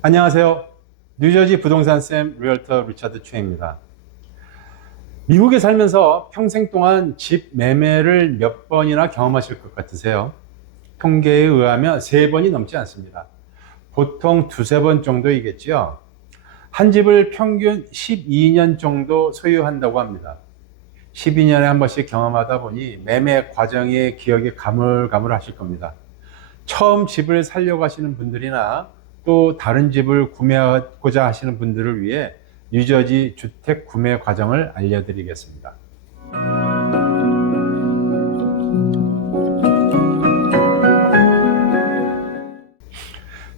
안녕하세요. 뉴저지 부동산쌤 리얼터 리차드 최입니다. 미국에 살면서 평생 동안 집 매매를 몇 번이나 경험하실 것 같으세요? 통계에 의하면 3번이 넘지 않습니다. 보통 두세 번 정도이겠지요. 한 집을 평균 12년 정도 소유한다고 합니다. 12년에 한 번씩 경험하다 보니 매매 과정의 기억이 가물가물하실 겁니다. 처음 집을 살려고 하시는 분들이나 또 다른 집을 구매하고자 하시는 분들을 위해 뉴저지 주택 구매 과정을 알려드리겠습니다.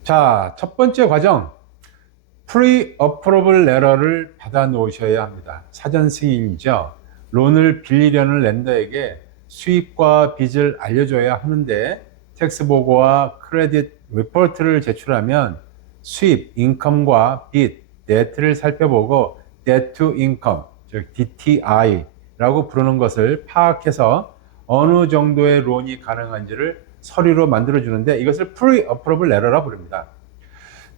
자, 첫 번째 과정. Pre-Approval Letter를 받아 놓으셔야 합니다. 사전 승인이죠. 론을 빌리려는 렌더에게 수입과 빚을 알려줘야 하는데 텍스 보고와 크레딧 리포트를 제출하면 수입, 인컴과 빚, debt를 살펴보고 debt to income, 즉 DTI라고 부르는 것을 파악해서 어느 정도의 론이 가능한지를 서류로 만들어주는데 이것을 Pre-Approval Letter라 부릅니다.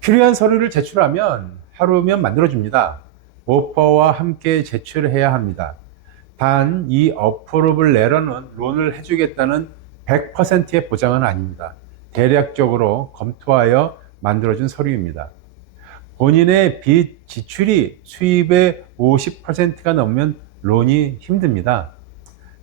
필요한 서류를 제출하면 하루면 만들어줍니다. 오퍼와 함께 제출해야 합니다. 단 이 어프로블 레터는 론을 해주겠다는 100%의 보장은 아닙니다. 대략적으로 검토하여 만들어준 서류입니다. 본인의 빚 지출이 수입의 50%가 넘으면 론이 힘듭니다.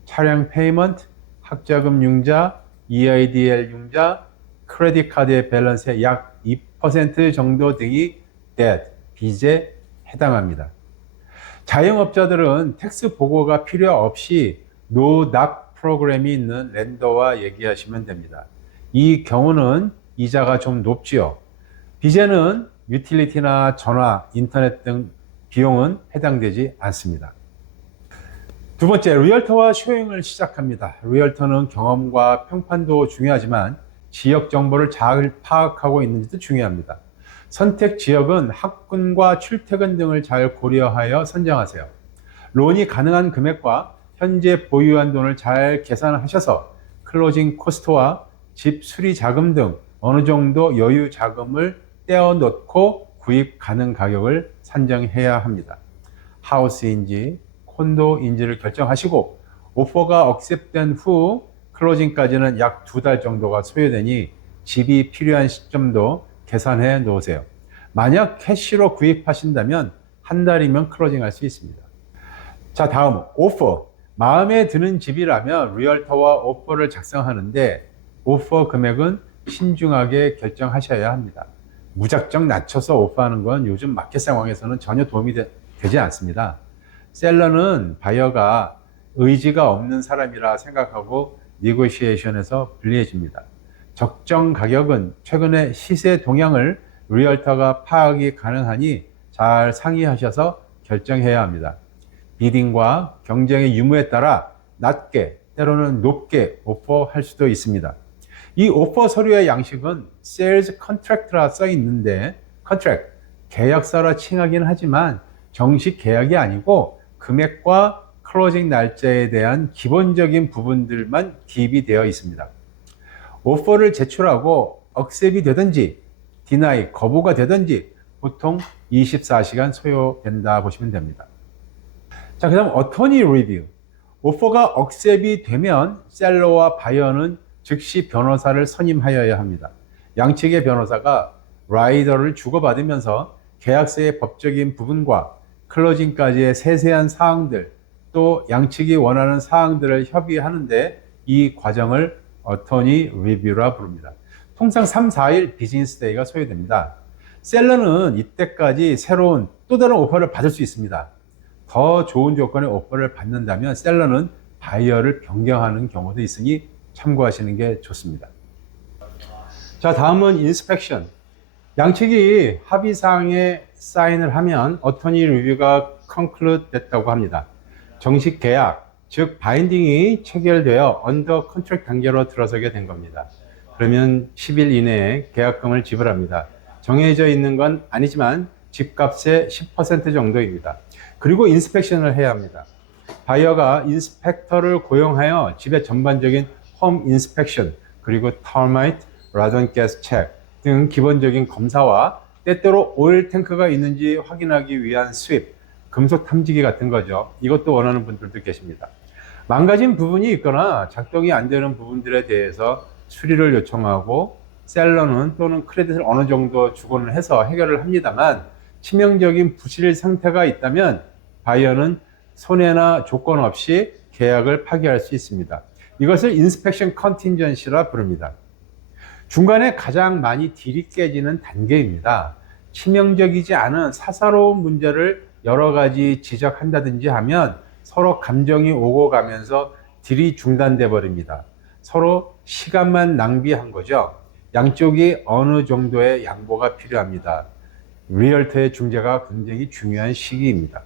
차량 페이먼트, 학자금 융자, EIDL 융자, 크레딧 카드의 밸런스의 약 2% 정도 등이 debt, 빚에 해당합니다. 자영업자들은 텍스 보고가 필요 없이 노닥 프로그램이 있는 렌더와 얘기하시면 됩니다. 이 경우는 이자가 좀 높지요. 빚에는 유틸리티나 전화, 인터넷 등 비용은 해당되지 않습니다. 두 번째, 리얼터와 쇼잉을 시작합니다. 리얼터는 경험과 평판도 중요하지만 지역 정보를 잘 파악하고 있는지도 중요합니다. 선택 지역은 학군과 출퇴근 등을 잘 고려하여 선정하세요. 론이 가능한 금액과 현재 보유한 돈을 잘 계산하셔서 클로징 코스트와 집 수리 자금 등 어느 정도 여유 자금을 떼어 넣고 구입 가능 가격을 산정해야 합니다. 하우스인지 콘도인지를 결정하시고 오퍼가 억셉된 후 클로징까지는 약 2달 정도가 소요되니 집이 필요한 시점도 계산해 놓으세요. 만약 캐시로 구입하신다면 한 달이면 클로징 할 수 있습니다. 자, 다음 오퍼. 마음에 드는 집이라면 리얼터와 오퍼를 작성하는데 오퍼 금액은 신중하게 결정하셔야 합니다. 무작정 낮춰서 오퍼하는 건 요즘 마켓 상황에서는 전혀 도움이 되지 않습니다. 셀러는 바이어가 의지가 없는 사람이라 생각하고 니고시에이션에서 불리해집니다. 적정 가격은 최근의 시세 동향을 리얼터가 파악이 가능하니 잘 상의하셔서 결정해야 합니다. 비딩과 경쟁의 유무에 따라 낮게 때로는 높게 오퍼할 수도 있습니다. 이 오퍼 서류의 양식은 Sales Contract라 써 있는데 Contract, 계약서라 칭하긴 하지만 정식 계약이 아니고 금액과 클로징 날짜에 대한 기본적인 부분들만 기입이 되어 있습니다. 오퍼를 제출하고 억셉이 되든지 디나이, 거부가 되든지 보통 24시간 소요된다 보시면 됩니다. 자, 그 다음 어토니 리뷰. 오퍼가 억셉이 되면 셀러와 바이어는 즉시 변호사를 선임하여야 합니다. 양측의 변호사가 라이더를 주고받으면서 계약서의 법적인 부분과 클로징까지의 세세한 사항들 또 양측이 원하는 사항들을 협의하는데 이 과정을 어토니 리뷰라 부릅니다. 통상 3, 4일 비즈니스 데이가 소요됩니다. 셀러는 이때까지 새로운 또 다른 오퍼를 받을 수 있습니다. 더 좋은 조건의 오퍼를 받는다면 셀러는 바이어를 변경하는 경우도 있으니 참고하시는 게 좋습니다. 자, 다음은 인스펙션. 양측이 합의사항에 사인을 하면 어토니 리뷰가 컨클루드 됐다고 합니다. 정식 계약, 즉 바인딩이 체결되어 언더 컨트랙트 단계로 들어서게 된 겁니다. 그러면 10일 이내에 계약금을 지불합니다. 정해져 있는 건 아니지만 집값의 10% 정도입니다. 그리고 인스펙션을 해야 합니다. 바이어가 인스펙터를 고용하여 집의 전반적인 홈 인스펙션, 그리고 터마이트, 라돈 가스 체크 등 기본적인 검사와 때때로 오일 탱크가 있는지 확인하기 위한 스윕, 금속 탐지기 같은 거죠. 이것도 원하는 분들도 계십니다. 망가진 부분이 있거나 작동이 안 되는 부분들에 대해서 수리를 요청하고 셀러는 또는 크레딧을 어느 정도 주고는 해서 해결을 합니다만 치명적인 부실 상태가 있다면 바이어는 손해나 조건 없이 계약을 파기할 수 있습니다. 이것을 인스펙션 컨틴전시라 부릅니다. 중간에 가장 많이 딜이 깨지는 단계입니다. 치명적이지 않은 사사로운 문제를 여러 가지 지적한다든지 하면 서로 감정이 오고 가면서 딜이 중단돼 버립니다. 서로 시간만 낭비한 거죠. 양쪽이 어느 정도의 양보가 필요합니다. 리얼터의 중재가 굉장히 중요한 시기입니다.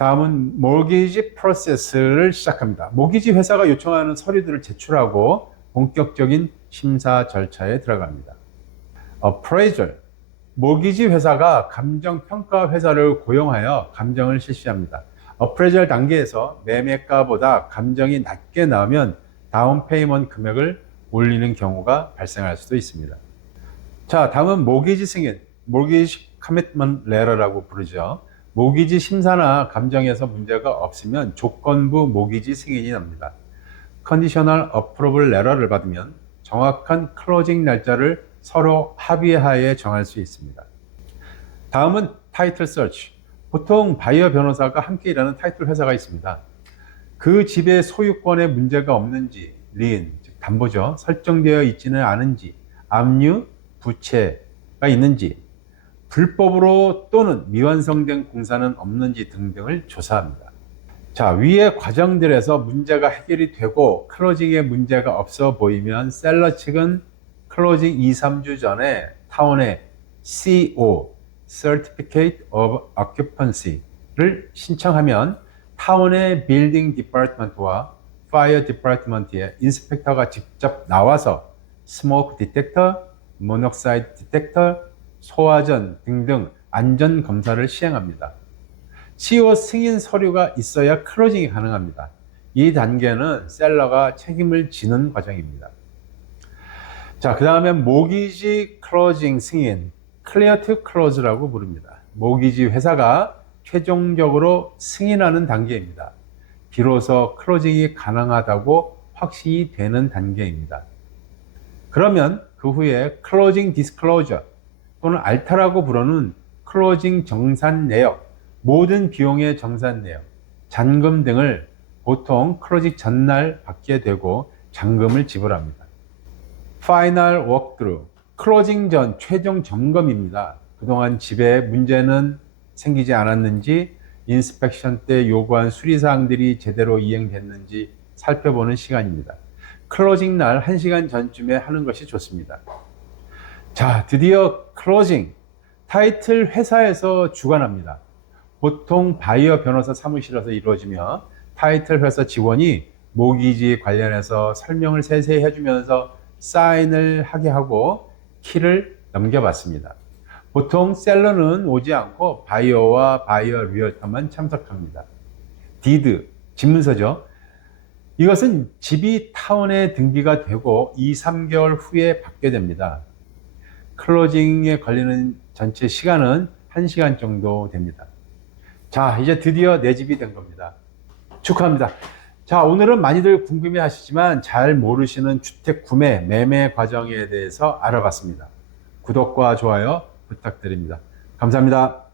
다음은 모기지 프로세스를 시작합니다. 모기지 회사가 요청하는 서류들을 제출하고 본격적인 심사 절차에 들어갑니다. appraisal, 모기지 회사가 감정평가 회사를 고용하여 감정을 실시합니다. appraisal 단계에서 매매가보다 감정이 낮게 나오면 다운 페이먼트 금액을 올리는 경우가 발생할 수도 있습니다. 자, 다음은 모기지 승인, mortgage commitment letter라고 부르죠. 모기지 심사나 감정에서 문제가 없으면 조건부 모기지 승인이 납니다. 컨디셔널 어프로블 레터를 받으면 정확한 클로징 날짜를 서로 합의하에 정할 수 있습니다. 다음은 타이틀 서치. 보통 바이어 변호사가 함께 일하는 타이틀 회사가 있습니다. 그 집의 소유권에 문제가 없는지, 리인, 즉 담보죠, 설정되어 있지는 않은지, 압류, 부채가 있는지, 불법으로 또는 미완성된 공사는 없는지 등등을 조사합니다. 자, 위의 과정들에서 문제가 해결이 되고 클로징에 문제가 없어 보이면 셀러 측은 클로징 2-3주 전에 타운의 CO, Certificate of Occupancy를 신청하면 타운의 빌딩 디파트먼트와 파이어 디파트먼트의 인스펙터가 직접 나와서 스모크 디텍터, 모녹사이드 디텍터, 소화전 등등 안전 검사를 시행합니다. CO 승인 서류가 있어야 클로징이 가능합니다. 이 단계는 셀러가 책임을 지는 과정입니다. 자, 그 다음에 모기지 클로징 승인, Clear to Close라고 부릅니다. 모기지 회사가 최종적으로 승인하는 단계입니다. 비로소 클로징이 가능하다고 확신이 되는 단계입니다. 그러면 그 후에 클로징 디스클로저 또는 알타라고 부르는 클로징 정산 내역, 모든 비용의 정산 내역, 잔금 등을 보통 클로징 전날 받게 되고 잔금을 지불합니다. 파이널 워크드루, 클로징 전 최종 점검입니다. 그동안 집에 문제는 생기지 않았는지, 인스펙션 때 요구한 수리사항들이 제대로 이행됐는지 살펴보는 시간입니다. 클로징 날 1시간 전쯤에 하는 것이 좋습니다. 자, 드디어 클로징, 타이틀 회사에서 주관합니다. 보통 바이어 변호사 사무실에서 이루어지며 타이틀 회사 직원이 모기지 관련해서 설명을 세세히 해주면서 사인을 하게 하고 키를 넘겨받습니다. 보통 셀러는 오지 않고 바이어와 바이어 리얼터만 참석합니다. 디드, 집문서죠. 이것은 집이 타운에 등기가 되고 2-3개월 후에 받게 됩니다. 클로징에 걸리는 전체 시간은 1시간 정도 됩니다. 자, 이제 드디어 내 집이 된 겁니다. 축하합니다. 자, 오늘은 많이들 궁금해 하시지만 잘 모르시는 주택 구매, 매매 과정에 대해서 알아봤습니다. 구독과 좋아요 부탁드립니다. 감사합니다.